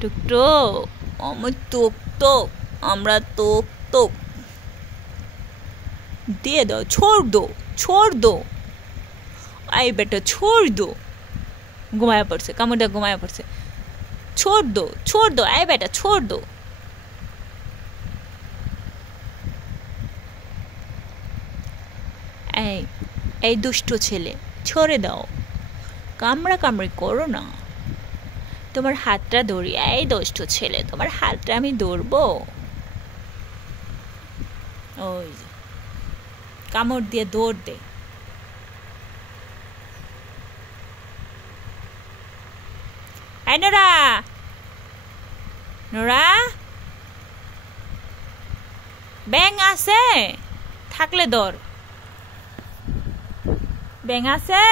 টুকটুক, আমার তোক তোক, আমরা তোক তোক। দিয়ে দাও, छोड़ दो। आई बेटा छोड़ दो। घुमाया पड़ से, कामुड़ा घुमाया पड़ से। छोड़ दो, आई बेटा छोड़ दो। এই দুষ্ট ছেলে, ছড়ে দাও, কামড়া কামড়ি করো না। তোমার হাতটা ধরি, এই দুষ্ট ছেলে, তোমার হাতটা আমি ধরবো। ওই কামড় দিয়ে দৌড় দে। এই নোরা, নোরা, ব্যাঙ আছে থাকলে ধর। ব্যাঙ আছে?